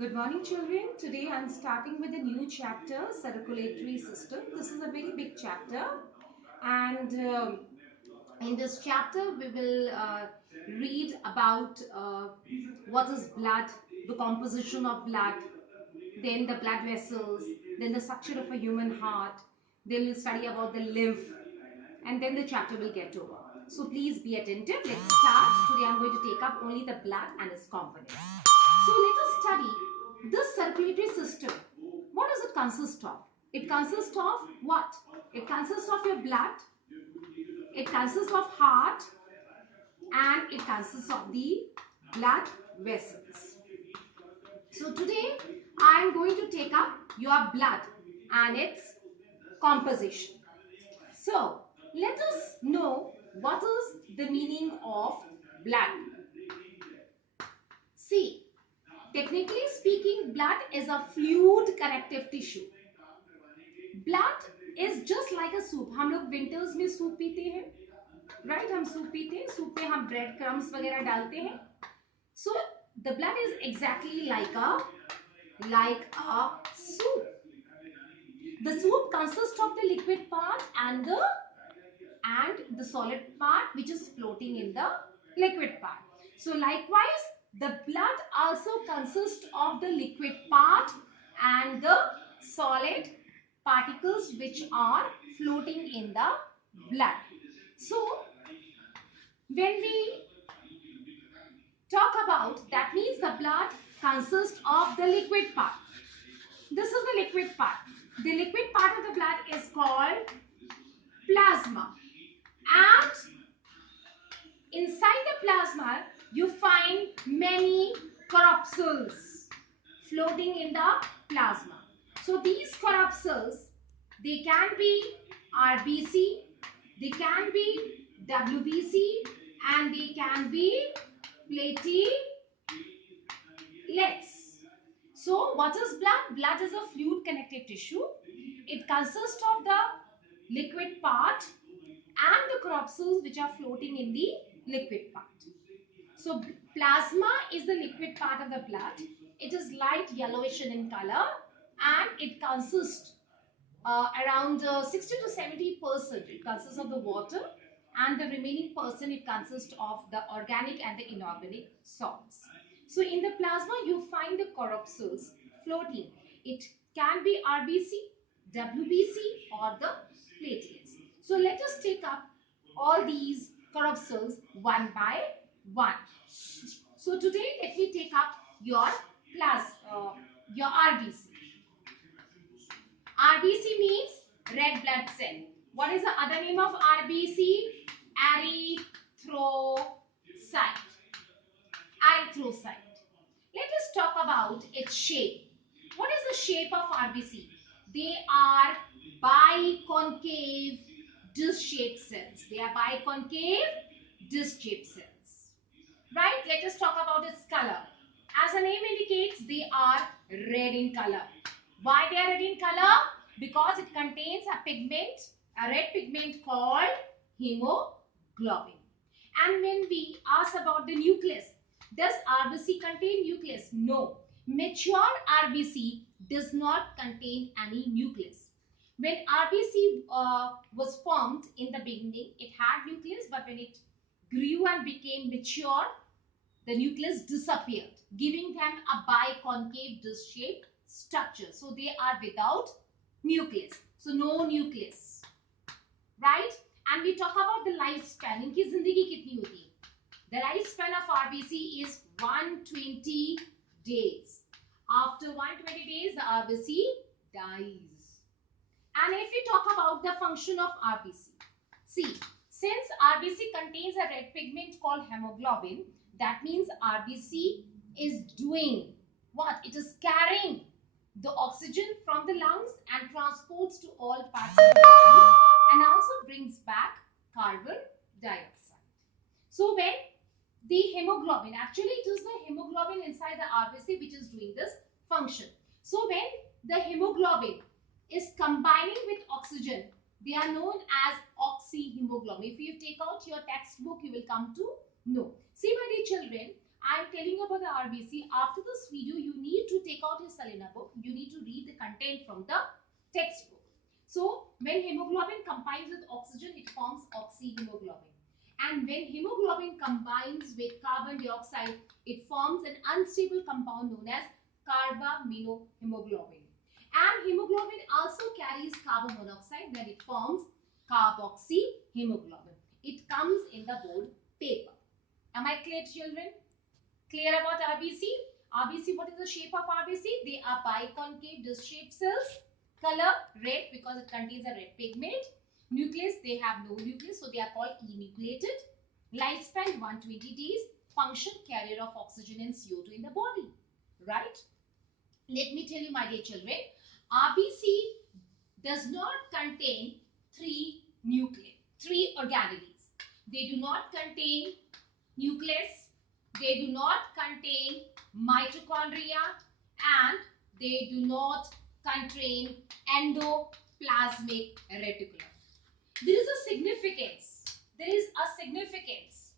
Good morning, children. Today I'm starting with a new chapter, circulatory system. This is a very big chapter, and in this chapter we will read about what is blood, the composition of blood, then the blood vessels, then the structure of a human heart. Then we'll study about the lymph, and then the chapter will get over. So please be attentive. Let's start. Today I'm going to take up only the blood and its components. So let us study this circulatory system. What does it consist of? It consists of what? It consists of your blood, it consists of heart, and it consists of the blood vessels. So today I am going to take up your blood and its composition. So let us know what is the meaning of blood. See, technically speaking, blood is a fluid connective tissue. Blood is just like a soup. हम लोग winters में soup पीते हैं, right? हम soup पीते हैं, soup में हम ब्रेड क्रम्स वगैरह डालते हैं. So the blood is exactly like a soup. The soup consists of the liquid part and the solid part which is floating in the liquid part. So likewise, the blood also consists of the liquid part and the solid particles which are floating in the blood. So when we talk about, that means the blood consists of the liquid part. This is the liquid part. The liquid part of the blood is called plasma, and inside the plasma you find many corpuscles floating in the plasma. So these corpuscles, they can be RBC, they can be WBC, and they can be platelets. So what is blood? Blood is a fluid connective tissue. It consists of the liquid part and the corpuscles which are floating in the liquid part. So plasma is the liquid part of the blood. It is light yellowish in color, and it consists around 60 to 70%. It consists of the water, and the remaining percent it consists of the organic and the inorganic salts. So in the plasma you find the corpuscles floating. It can be RBC, WBC, or the platelets. So let us take up all these corpuscles one by one. So today let me take up your RBC. RBC means red blood cell. What is the other name of RBC? Erythrocyte. Erythrocyte. Let us talk about its shape. What is the shape of RBC? They are biconcave disc-shaped cells. They are biconcave disc-shaped cells. Right? Let us talk about its color. As the name indicates, they are red in color. Why they are red in color? Because it contains a red pigment called hemoglobin. And when we ask about the nucleus, does RBC contain nucleus? No. Mature RBC does not contain any nucleus. When RBC was formed in the beginning, it had nucleus, but when it grew and became mature, the nucleus disappeared, giving them a biconcave disc-shaped structure. So they are without nucleus. So no nucleus, right? And we talk about the lifespan. इनकी जिंदगी कितनी होती है? The lifespan of RBC is 120 days. After 120 days, the RBC dies. And if we talk about the function of RBC, see, since RBC contains a red pigment called hemoglobin, that means RBC is doing what? It is carrying the oxygen from the lungs and transports to all parts of the body, and also brings back carbon dioxide. So when the hemoglobin, actually it is the hemoglobin inside the RBC which is doing this function. So when the hemoglobin is combining with oxygen, they are known as oxyhemoglobin. If you take out your textbook, you will come to know. See, my dear children, I am telling you about the RBC. After this video, you need to take out his Salina book, you need to read the content from the textbook. So when hemoglobin combines with oxygen, it forms oxyhemoglobin. And when hemoglobin combines with carbon dioxide, it forms an unstable compound known as carbaminohemoglobin. And hemoglobin also carries carbon monoxide, then it forms carboxyhemoglobin. It comes in the board paper. Am I clear, children? Clear about RBC? RBC, what is the shape of RBC? They are biconcave disc-shaped cells. Color red because it contains a red pigment. Nucleus, they have no nucleus, so they are called enucleated. Lifespan 120 days. Function, carrier of oxygen and CO2 in the body. Right? Let me tell you, my dear children, RBC does not contain three organelles. They do not contain nucleus, they do not contain mitochondria, and they do not contain endoplasmic reticulum. There is a significance. There is a significance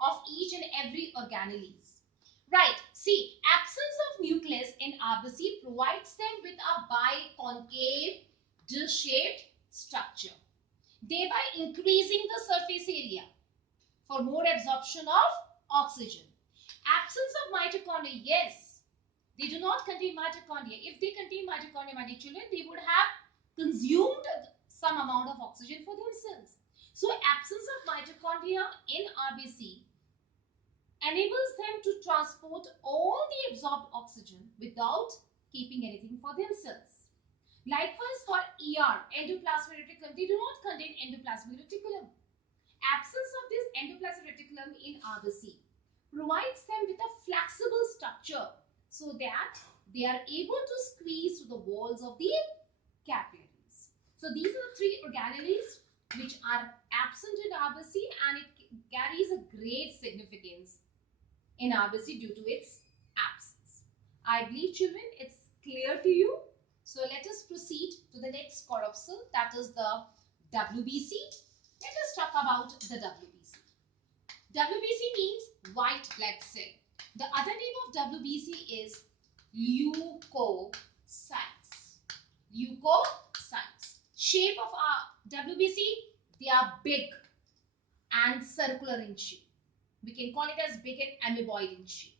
of each and every organelle. Right. See, absence of nucleus in RBC provides them with a biconcave disc-shaped structure, thereby increasing the surface area for more absorption of oxygen. Absence of mitochondria, yes, they do not contain mitochondria. If they contain mitochondria, my dear children, they would have consumed some amount of oxygen for themselves. So absence of mitochondria in RBC enables them to transport all the absorbed oxygen without keeping anything for themselves. Likewise for ER, endoplasmic reticulum, they do not contain endoplasmic reticulum. Absence of this endoplasmic reticulum in RBC provides them with a flexible structure so that they are able to squeeze through the walls of the capillaries. So these are the three organelles which are absent in RBC, and it carries a great significance in RBC due to its absence. I believe, children, it's clear to you. So let us proceed to the next corpuscle, that is the WBC. Let us talk about the WBC. WBC means white blood cell. The other name of WBC is leukocytes. Leukocytes. Shape of our WBC, they are big and circular in shape. We can call it as big and amoeboid in shape.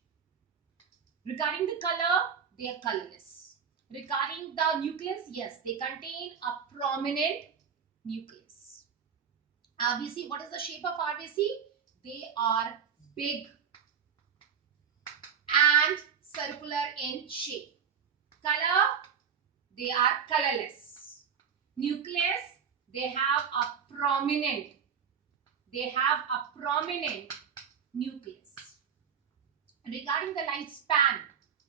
Regarding the color, they are colorless. Regarding the nucleus, yes, they contain a prominent nucleus. RBC, what is the shape of RBC? They are big and circular in shape. Color, they are colorless. Nucleus, they have a prominent nucleus. Regarding the lifespan,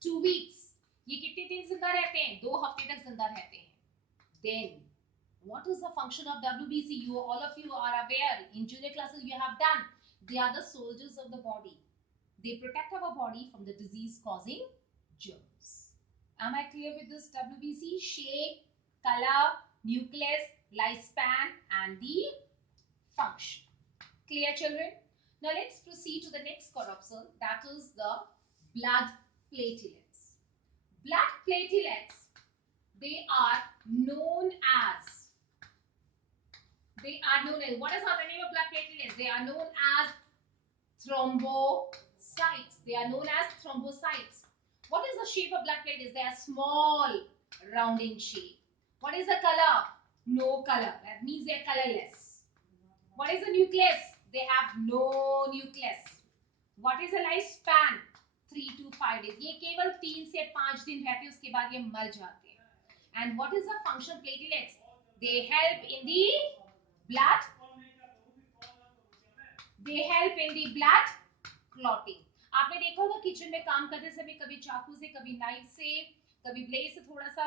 2 weeks. ये कितने दिन जिंदा रहते हैं? 2 हफ्ते तक जिंदा रहते हैं. Then, what is the function of WBC? All of you are aware. In junior classes, you have done. They are the soldiers of the body. They protect our body from the disease-causing germs. Am I clear with this WBC? Shape, color, nucleus, lifespan, and the function. Clear, children? Now let's proceed to the next corpuscle, that is the blood platelets. Blood platelets, they are known as, what is the name of blood platelets? They are known as thrombocytes. They are known as thrombocytes. What is the shape of blood platelets? They are small, round in shape. What is the color? No color. That means they are colorless. What is the nucleus? They have no nucleus. What is the lifespan? 3 to 5 days. ये केवल 3 से 5 दिन रहते हैं, उसके बाद ये मर जाते हैं. And what is the function of platelets? They help in the blood. They help in the blood clotting. आपने देखा होगा किचन में काम करते समय कभी चाकू से, कभी नाइफ से, कभी ब्लेड से थोड़ा सा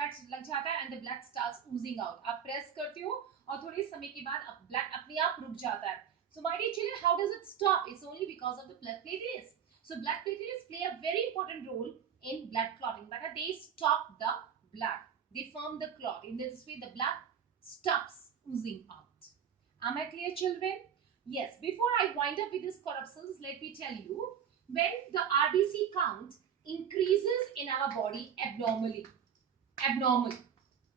कट लग जाता है and the blood starts oozing out. आप प्रेस करते हो और थोड़े समय के बाद ब्लड अपने आप रुक जाता है. So my dear children, how does it stop? It's only because of the blood platelets. So blood platelets play a very important role in blood clotting. But they stop the blood. They form the clot. In this way, the blood stops oozing out. Am I clear, children? Yes. Before I wind up with these corpuscles, let me tell you, when the RBC count increases in our body abnormally. Abnormal.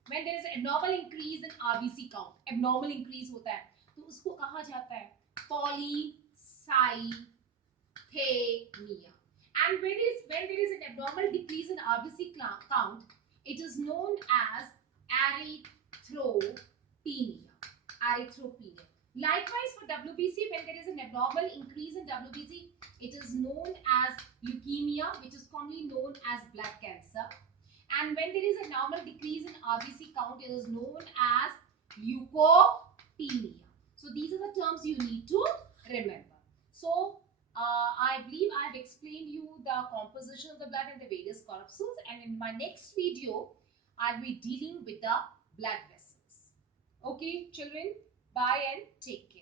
When there is abnormal increase in RBC count, abnormal increase होता है, तो उसको कहा जाता है polycythemia. And when there is an abnormal decrease in RBC count, it is known as erythropenia. Erythropenia. Likewise for WBC, when there is an abnormal increase in WBC, it is known as leukemia, which is commonly known as blood cancer. And when there is a normal decrease in RBC count, it is known as leukopenia. So these are the terms you need to remember. So I believe I have explained you the composition of the blood and the various corpuscles. And in my next video, I'll be dealing with the blood vessels. Okay, children, bye and take care.